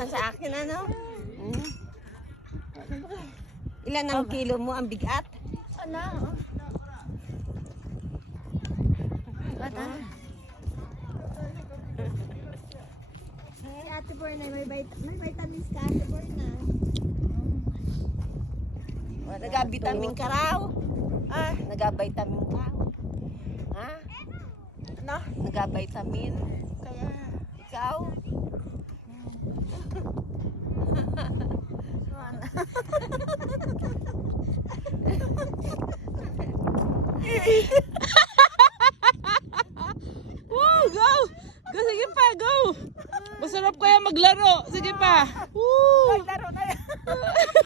na sa akin, ano? Ilan ang kilo mo ang bigat? Ano? Si Ate Borna, may vitamins ka, Ate Borna. Nag-vitamin ka raw. Nag-vitamin ka. Ha? Ano? Nag-vitamin. Kaya, Ikaw? Woo, go! Go, sige pa, go! Masarap kaya maglaro. Sige pa. Woo! laro na